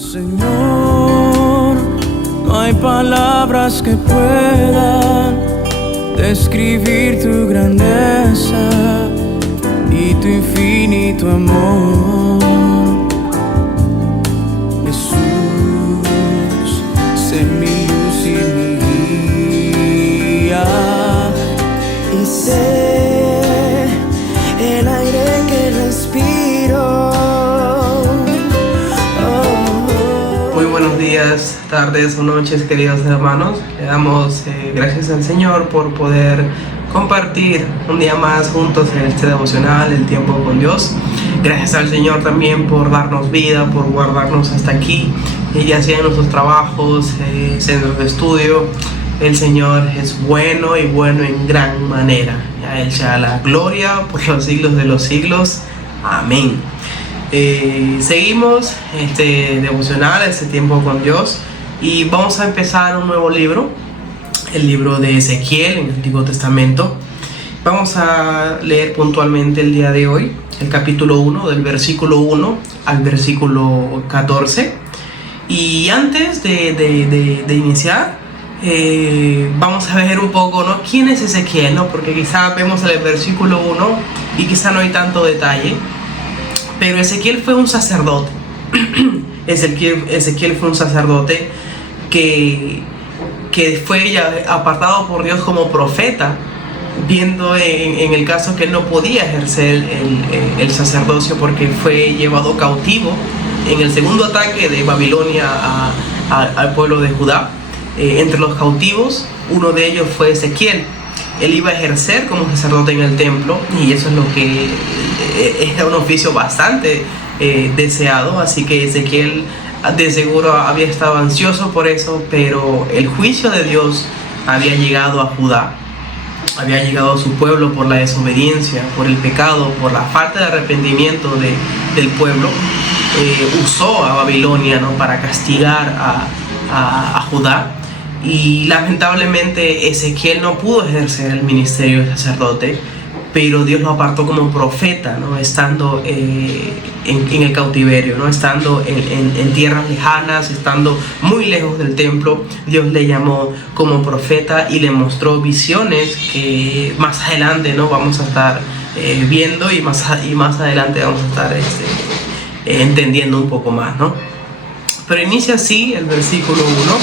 Señor, no hay palabras que puedan describir tu grandeza y tu infinito amor. Jesús, sé mi luz y mi guía, y sé el aire que respiro. Muy buenos días, tardes o noches, queridos hermanos. Le damos gracias al Señor por poder compartir un día más juntos en este devocional, el tiempo con Dios. Gracias al Señor también por darnos vida, por guardarnos hasta aquí, ya sea en nuestros trabajos, centros de estudio. El Señor es bueno y bueno en gran manera. A Él sea la gloria por los siglos de los siglos. Amén. Seguimos este devocional, este tiempo con Dios, y vamos a empezar un nuevo libro, el libro de Ezequiel en el Antiguo Testamento. Vamos a leer puntualmente el día de hoy el capítulo 1, del versículo 1 al versículo 14. Y antes de iniciar, vamos a ver un poco, ¿no?, quién es Ezequiel, ¿no? Porque quizá vemos el versículo 1 y quizá no hay tanto detalle. Pero Ezequiel fue un sacerdote. Ezequiel fue un sacerdote que fue apartado por Dios como profeta, viendo en el caso que él no podía ejercer el sacerdocio porque fue llevado cautivo en el segundo ataque de Babilonia al pueblo de Judá. Entre los cautivos, uno de ellos fue Ezequiel. Él iba a ejercer como sacerdote en el templo, y eso es lo que era un oficio bastante deseado. Así que Ezequiel de seguro había estado ansioso por eso, pero el juicio de Dios había llegado a Judá, había llegado a su pueblo por la desobediencia, por el pecado, por la falta de arrepentimiento del pueblo. Usó a Babilonia, ¿no?, para castigar a Judá. Y lamentablemente Ezequiel no pudo ejercer el ministerio de sacerdote, pero Dios lo apartó como profeta, ¿no?, estando en el cautiverio, ¿no?, estando en tierras lejanas, estando muy lejos del templo. Dios le llamó como profeta y le mostró visiones que más adelante, ¿no?, vamos a estar viendo, y más adelante vamos a estar entendiendo un poco más, ¿no? Pero inicia así el versículo 1.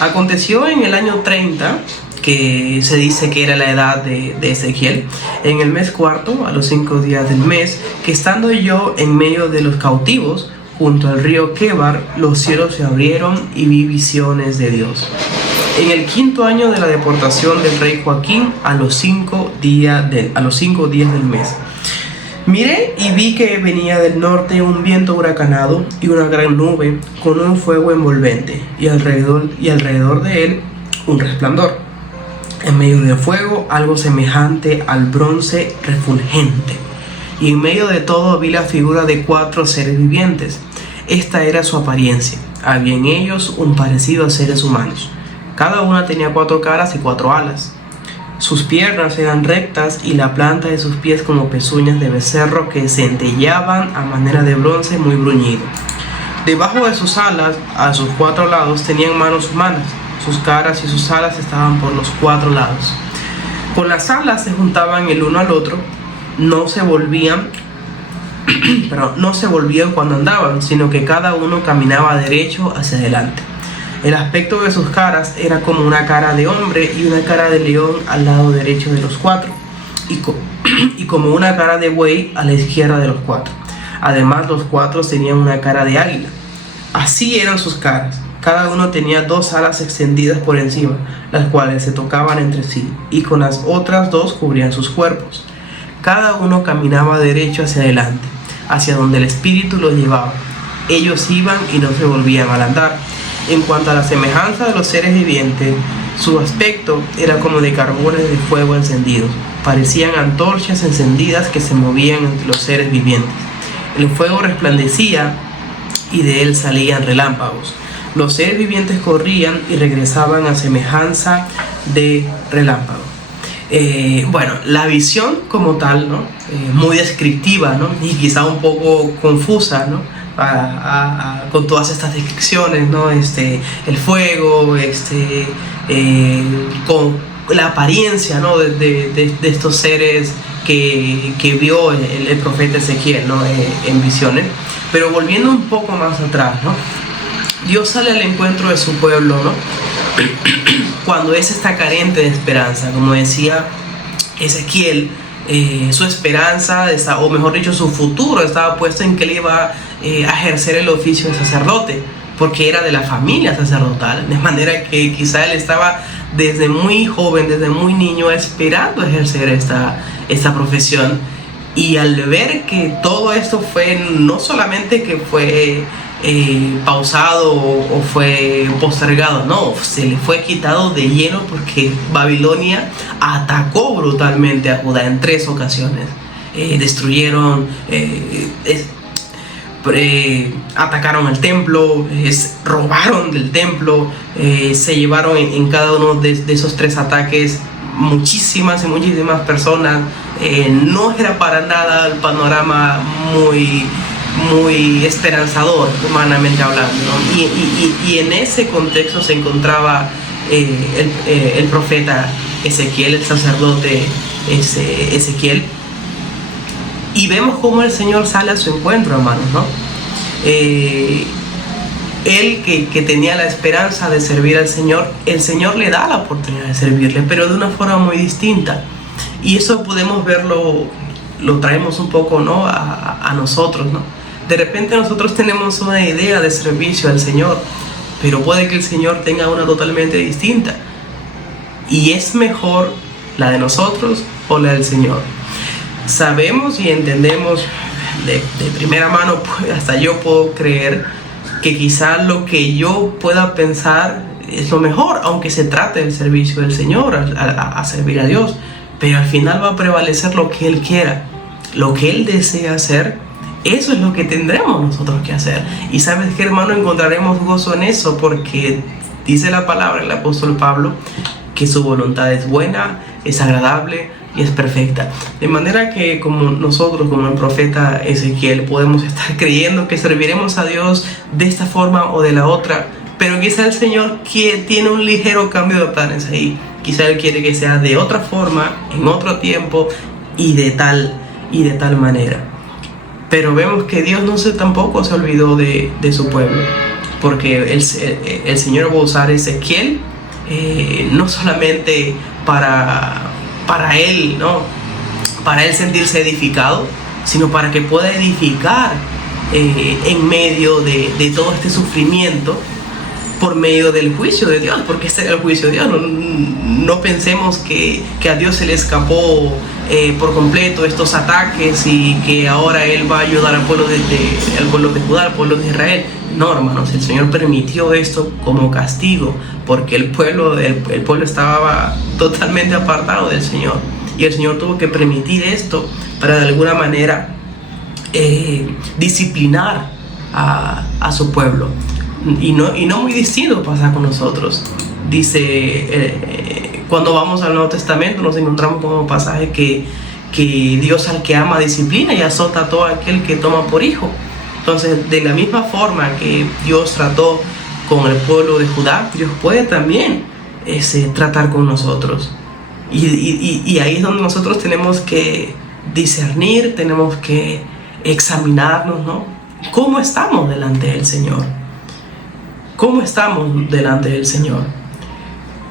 Aconteció en el año 30, que se dice que era la edad de Ezequiel, en el mes cuarto, a los 5 días del mes, que estando yo en medio de los cautivos, junto al río Quebar, los cielos se abrieron y vi visiones de Dios. En el 5.º año de la deportación del rey Joaquín, a los 5 días del mes, miré y vi que venía del norte un viento huracanado y una gran nube con un fuego envolvente, y alrededor de él un resplandor. En medio del fuego algo semejante al bronce refulgente, y en medio de todo vi la figura de 4 seres vivientes. Esta era su apariencia. Había en ellos un parecido a seres humanos. Cada una tenía 4 caras y 4 alas. Sus piernas eran rectas y la planta de sus pies como pezuñas de becerro que centelleaban a manera de bronce muy bruñido. Debajo de sus alas, a sus 4 lados, tenían manos humanas. Sus caras y sus alas estaban por los 4 lados. Con las alas se juntaban el uno al otro, no se volvían cuando andaban, sino que cada uno caminaba derecho hacia adelante. El aspecto de sus caras era como una cara de hombre y una cara de león al lado derecho de los 4, y como una cara de buey a la izquierda de los 4. Además, los 4 tenían una cara de águila. Así eran sus caras. Cada uno tenía 2 alas extendidas por encima, las cuales se tocaban entre sí, y con las otras 2 cubrían sus cuerpos. Cada uno caminaba derecho hacia adelante, hacia donde el espíritu los llevaba. Ellos iban y no se volvían al andar. En cuanto a la semejanza de los seres vivientes, su aspecto era como de carbones de fuego encendidos. Parecían antorchas encendidas que se movían entre los seres vivientes. El fuego resplandecía y de él salían relámpagos. Los seres vivientes corrían y regresaban a semejanza de relámpagos. Bueno, la visión como tal, ¿no?, muy descriptiva, ¿no?, y quizá un poco confusa, ¿no?, con todas estas descripciones, ¿no? El fuego, con la apariencia, ¿no? de estos seres que vio el profeta Ezequiel, ¿no? En visiones. Pero volviendo un poco más atrás, ¿no? Dios sale al encuentro de su pueblo, ¿no? Cuando éste está carente de esperanza. Como decía Ezequiel, su esperanza, o mejor dicho, su futuro estaba puesto en que él iba a ejercer el oficio de sacerdote, porque era de la familia sacerdotal, de manera que quizá él estaba desde muy joven, desde muy niño, esperando ejercer esta profesión. Y al ver que todo esto fue, no solamente que fue pausado o fue postergado, no, se le fue quitado de lleno, porque Babilonia atacó brutalmente a Judá en 3 ocasiones. Destruyeron, atacaron el templo, robaron del templo, se llevaron en cada uno de esos 3 ataques muchísimas personas. No era para nada el panorama muy esperanzador, humanamente hablando, ¿no? Y en ese contexto se encontraba el profeta Ezequiel, el sacerdote Ezequiel. Y vemos cómo el Señor sale a su encuentro, hermanos, ¿no? Él que tenía la esperanza de servir al Señor, el Señor le da la oportunidad de servirle, pero de una forma muy distinta. Y eso podemos verlo, lo traemos un poco, ¿no? a nosotros, ¿no? De repente nosotros tenemos una idea de servicio al Señor, pero puede que el Señor tenga una totalmente distinta. Y es mejor la de nosotros o la del Señor. Sabemos y entendemos de primera mano, pues hasta yo puedo creer que quizás lo que yo pueda pensar es lo mejor, aunque se trate del servicio del Señor, a servir a Dios. Pero al final va a prevalecer lo que Él quiera, lo que Él desea hacer. Eso es lo que tendremos nosotros que hacer. Y sabes que, hermano, encontraremos gozo en eso, porque dice la palabra del apóstol Pablo que su voluntad es buena, es agradable y es perfecta. De manera que como nosotros, como el profeta Ezequiel, podemos estar creyendo que serviremos a Dios de esta forma o de la otra, pero quizá el Señor tiene un ligero cambio de planes ahí. Quizá Él quiere que sea de otra forma, en otro tiempo y de tal manera. Pero vemos que Dios tampoco se olvidó de su pueblo, porque el Señor va a usar Ezequiel no solamente para Él, ¿no? Para Él sentirse edificado, sino para que pueda edificar en medio de todo este sufrimiento, por medio del juicio de Dios, porque este era el juicio de Dios. No pensemos que a Dios se le escapó por completo estos ataques y que ahora Él va a ayudar al pueblo de Judá, al pueblo de Israel. No, hermanos, el Señor permitió esto como castigo, porque el pueblo estaba totalmente apartado del Señor, y el Señor tuvo que permitir esto para de alguna manera disciplinar a su pueblo. Y no muy distinto pasa con nosotros. Dice, cuando vamos al Nuevo Testamento nos encontramos con un pasaje que Dios al que ama disciplina y azota a todo aquel que toma por hijo. Entonces, de la misma forma que Dios trató con el pueblo de Judá, Dios puede también tratar con nosotros. Y ahí es donde nosotros tenemos que discernir, tenemos que examinarnos, ¿no? ¿Cómo estamos delante del Señor? ¿Cómo estamos delante del Señor?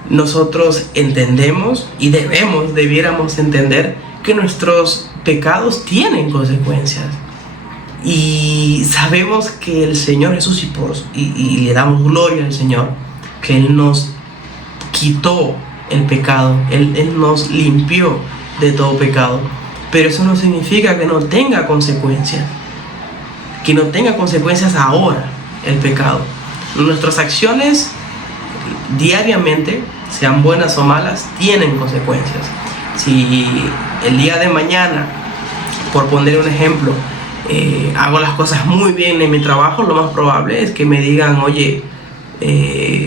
Nosotros entendemos y debiéramos entender que nuestros pecados tienen consecuencias. Y sabemos que el Señor Jesús, y le damos gloria al Señor, que Él nos quitó el pecado, Él nos limpió de todo pecado. Pero eso no significa que no tenga consecuencias, que no tenga consecuencias ahora el pecado. Nuestras acciones diariamente, sean buenas o malas, tienen consecuencias. Si el día de mañana, por poner un ejemplo, hago las cosas muy bien en mi trabajo, lo más probable es que me digan, oye,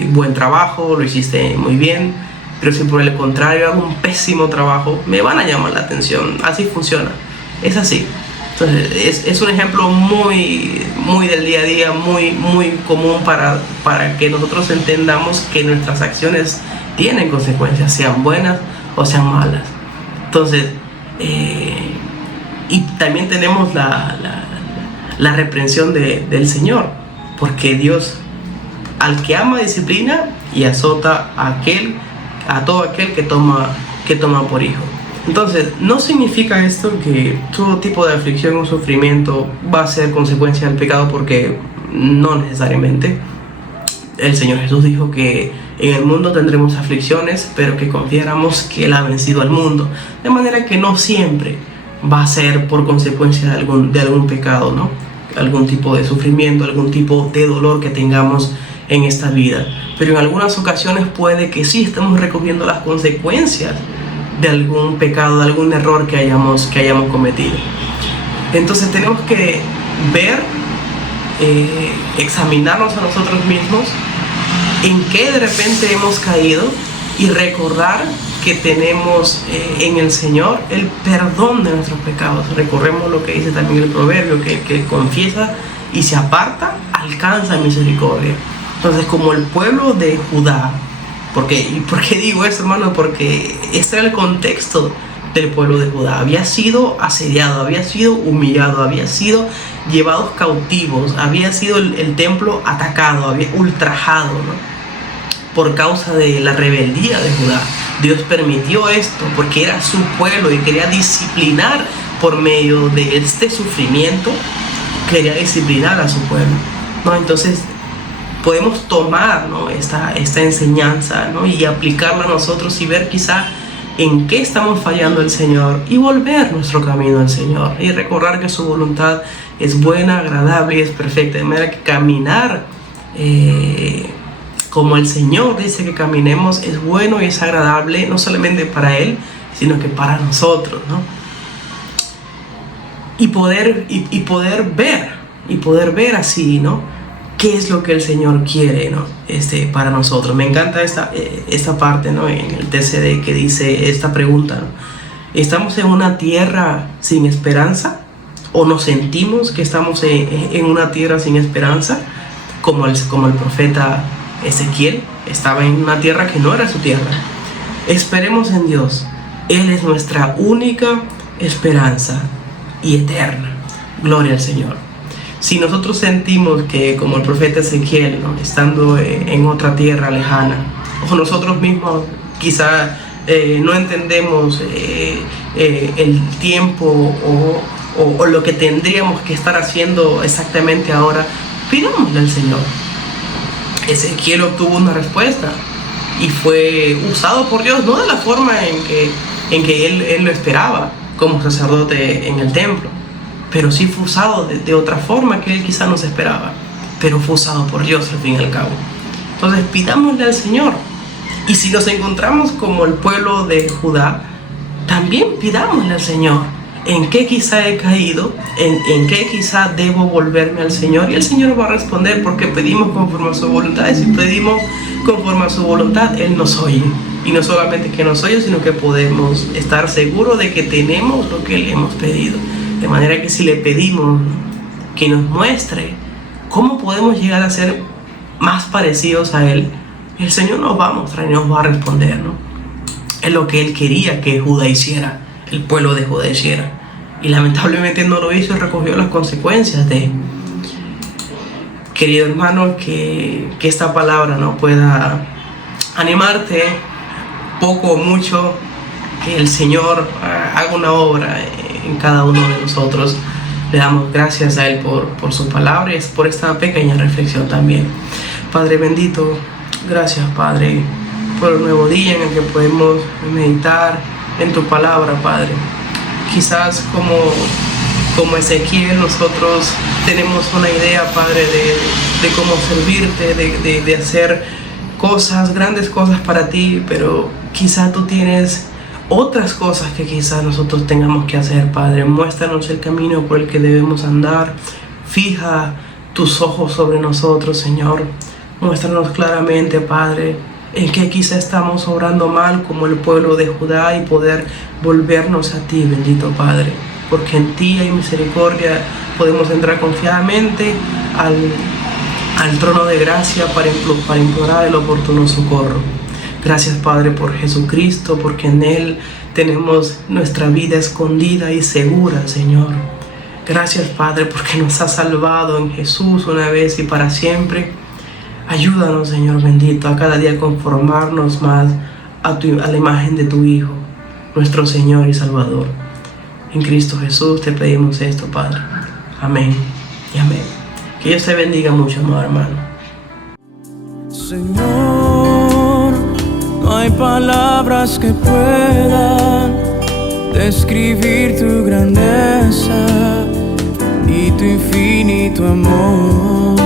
buen trabajo, lo hiciste muy bien. Pero si por el contrario hago un pésimo trabajo, me van a llamar la atención. Así funciona, es así. Entonces es un ejemplo muy del día a día, muy común para que nosotros entendamos que nuestras acciones tienen consecuencias, sean buenas o sean malas. Entonces, y también tenemos la reprensión del Señor, porque Dios al que ama disciplina y azota a todo aquel que toma por hijo. Entonces, no significa esto que todo tipo de aflicción o sufrimiento va a ser consecuencia del pecado, porque no necesariamente. El Señor Jesús dijo que en el mundo tendremos aflicciones, pero que confiáramos que Él ha vencido al mundo. De manera que no siempre va a ser por consecuencia de algún pecado, ¿no? Algún tipo de sufrimiento, algún tipo de dolor que tengamos en esta vida. Pero en algunas ocasiones puede que sí estemos recogiendo las consecuencias de algún pecado, de algún error que hayamos cometido. Entonces tenemos que ver, examinarnos a nosotros mismos, en qué de repente hemos caído, y recordar que tenemos en el Señor el perdón de nuestros pecados. Recordemos lo que dice también el proverbio, que el que confiesa y se aparta alcanza misericordia. Entonces, como el pueblo de Judá, ¿por qué digo eso, hermano? Porque este era el contexto del pueblo de Judá. Había sido asediado, había sido humillado, había sido llevados cautivos, había sido el templo atacado, había ultrajado, ¿no? Por causa de la rebeldía de Judá. Dios permitió esto porque era su pueblo y quería disciplinar por medio de este sufrimiento, quería disciplinar a su pueblo, ¿no? Entonces podemos tomar, ¿no?, esta enseñanza, ¿no?, y aplicarla a nosotros y ver quizá en qué estamos fallando el Señor, y volver nuestro camino al Señor y recordar que su voluntad es buena, agradable y es perfecta, de manera que caminar como el Señor dice que caminemos es bueno y es agradable, no solamente para Él, sino que para nosotros, ¿no? Y poder ver así, ¿no?, qué es lo que el Señor quiere, ¿no?, para nosotros. Me encanta esta parte, ¿no?, en el TCD, que dice esta pregunta, ¿no? ¿Estamos en una tierra sin esperanza? ¿O nos sentimos que estamos en una tierra sin esperanza? Como el profeta Ezequiel estaba en una tierra que no era su tierra. Esperemos en Dios. Él es nuestra única esperanza y eterna. Gloria al Señor. Si nosotros sentimos que, como el profeta Ezequiel, ¿no?, estando en otra tierra lejana, o nosotros mismos quizá no entendemos el tiempo o lo que tendríamos que estar haciendo exactamente ahora, pidámosle al Señor. Ezequiel obtuvo una respuesta y fue usado por Dios, no de la forma en que él lo esperaba como sacerdote en el templo, pero sí fue usado de otra forma que él quizá no se esperaba, pero fue usado por Dios al fin y al cabo. Entonces pidámosle al Señor, y si nos encontramos como el pueblo de Judá, también pidámosle al Señor en qué quizá he caído, en qué quizá debo volverme al Señor, y el Señor va a responder, porque pedimos conforme a su voluntad, y si pedimos conforme a su voluntad, Él nos oye. Y no solamente que nos oye, sino que podemos estar seguros de que tenemos lo que le hemos pedido. De manera que si le pedimos que nos muestre cómo podemos llegar a ser más parecidos a Él, el Señor nos va a mostrar y nos va a responder, ¿no? Es lo que Él quería que Judá hiciera, el pueblo de Judá hiciera. Y lamentablemente no lo hizo y recogió las consecuencias de... Querido hermano, que esta palabra, ¿no?, pueda animarte poco o mucho, que el Señor haga una obra en cada uno de nosotros. Le damos gracias a Él por su palabra y por esta pequeña reflexión también. Padre bendito, gracias, Padre, por el nuevo día en el que podemos meditar en tu palabra, Padre. Quizás como Ezequiel, nosotros tenemos una idea, Padre, de cómo servirte, de hacer cosas, grandes cosas para ti, pero quizás tú tienes otras cosas que quizás nosotros tengamos que hacer, Padre. Muéstranos el camino por el que debemos andar. Fija tus ojos sobre nosotros, Señor. Muéstranos claramente, Padre, en que quizá estamos obrando mal como el pueblo de Judá, y poder volvernos a ti, bendito Padre. porque en ti hay misericordia. Podemos entrar confiadamente al trono de gracia para implorar el oportuno socorro. Gracias, Padre, por Jesucristo, porque en Él tenemos nuestra vida escondida y segura, Señor. Gracias, Padre, porque nos has salvado en Jesús una vez y para siempre. Ayúdanos, Señor bendito, a cada día conformarnos más a la imagen de tu Hijo, nuestro Señor y Salvador. En Cristo Jesús te pedimos esto, Padre. Amén y amén. Que Dios te bendiga mucho, amado hermano. Señor, no hay palabras que puedan describir tu grandeza y tu infinito amor.